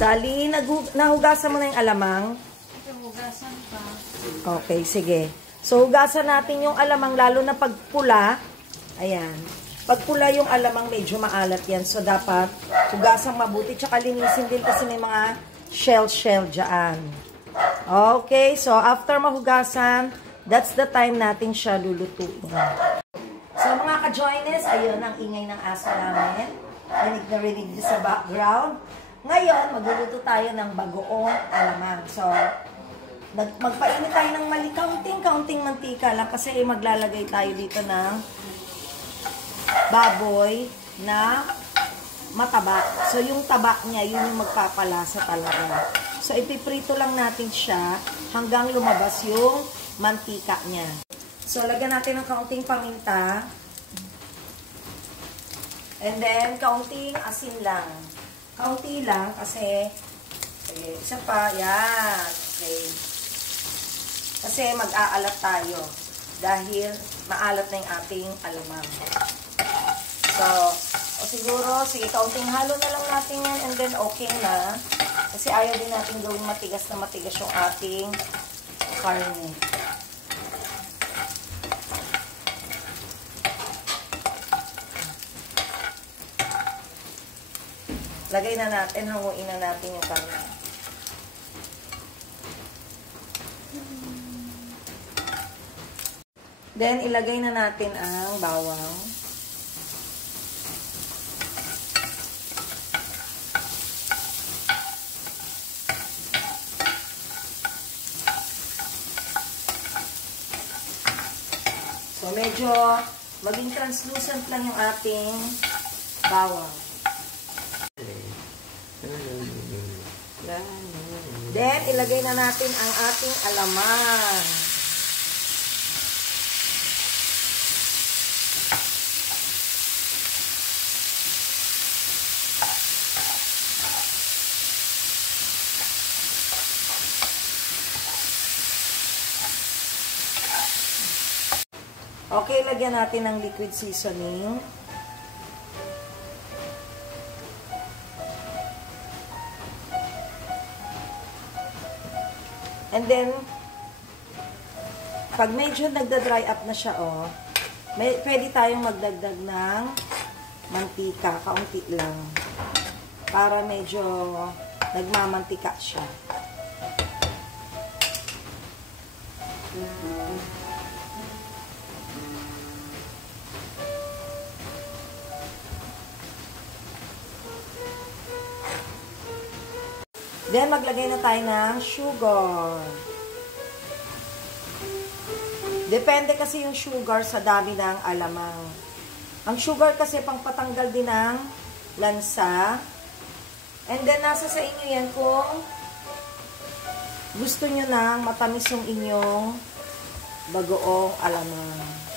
Sally, nahugasan mo na yung alamang? Hugasan pa. Okay, sige. So, hugasan natin yung alamang, lalo na pag pula. Ayan. Pag pula yung alamang, medyo maalat yan. So, dapat hugasan mabuti. Tsaka linisin din kasi may mga shell dyan. Okay, so after mahugasan, that's the time natin siya lulutuin. So, mga ka-joiners, ayun ang ingay ng aso namin. Rinig na rinig sa background. Ngayon, magluluto tayo ng bagoong alamang. So, magpainit tayo ng kaunting mantika lang kasi maglalagay tayo dito ng baboy na mataba. So, yung taba niya, yun yung magpapalasa talaga. So, ipiprito lang natin siya hanggang lumabas yung mantika niya. So, lagyan natin ng kaunting paminta. And then, kaunting asin lang. Kaunti lang kasi, okay, isa pa, yan. Okay. Kasi mag-aalat tayo dahil maalat na yung ating alamang. So, siguro, sige, kaunting halo na lang natin yan and then okay na. Kasi ayaw din natin gawing matigas na matigas yung ating karne. Lagay na natin, hanguin na natin yung karne. Then, ilagay na natin ang bawang. So, medyo maging translucent lang yung ating bawang. Then, ilagay na natin ang ating alamang. Okay, lagyan natin ng liquid seasoning. And then, pag medyo nagda-dry up na siya, pwede tayong magdagdag ng mantika, kaunti lang. Para medyo nagmamantika siya. Then, maglagay na tayo ng sugar. Depende kasi yung sugar sa dami ng alamang. Ang sugar kasi pangpatanggal din ng lansa. And then, nasa sa inyo yan kung gusto nyo nang matamis yung inyong bagoong alamang.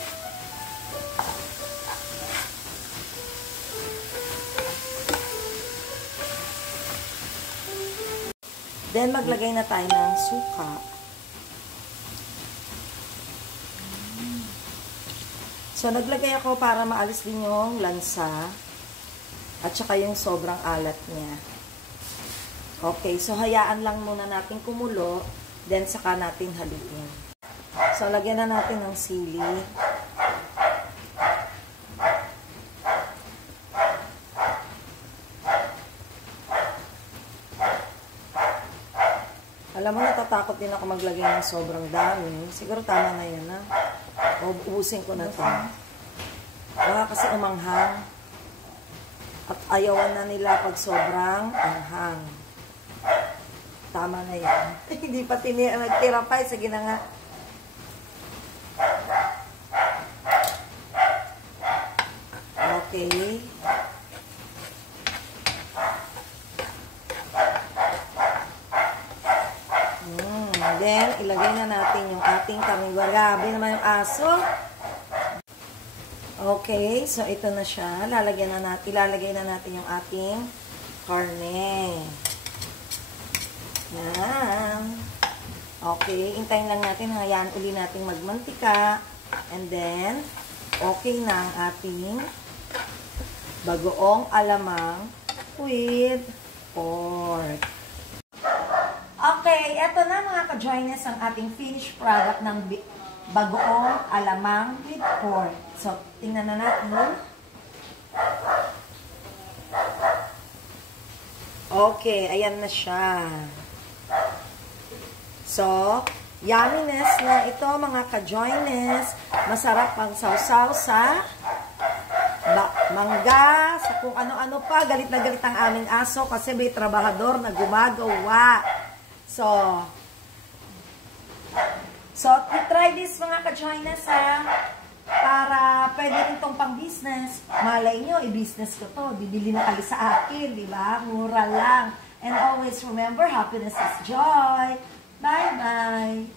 Then, maglagay na tayo ng suka. So, naglagay ako para maalis din yung lansa at saka yung sobrang alat niya. Okay, so hayaan lang muna natin kumulo, then saka natin haluin. So, lagyan na natin ng sili. Alam mo, natatakot din ako maglagay ng sobrang dami. Siguro tama na yan, ha? O, ubusin ko na ito. Baka kasi umanghang. At ayawan na nila pag sobrang anghang. Tama na yan. Hindi pa nagtira pa. Sige na nga. Okay. Then, ilagay na natin yung ating kamingwar. Grabe naman yung aso. Okay, so ito na siya. Ilalagay na natin yung ating karne. Yan. Okay, hintayin lang natin. Hayaan uli natin magmantika. And then, okay na ang ating bagoong alamang with pork. ka-joiners, ang ating finished product ng bagoong alamang with pork. So, tingnan na natin. Okay, ayan na siya. So, yumminess na ito mga ka-joiners. Masarap pang sausaw sa mangga, sa kung ano-ano pa. Galit na galit ang aming aso kasi may trabahador na gumagawa. So, try this mga ka-joiners ha. Para pwede rin itong pang-business. Malay nyo, i-business ko to. Bibili na kayo sa akin, di ba? Mura lang. And always remember, happiness is joy. Bye-bye!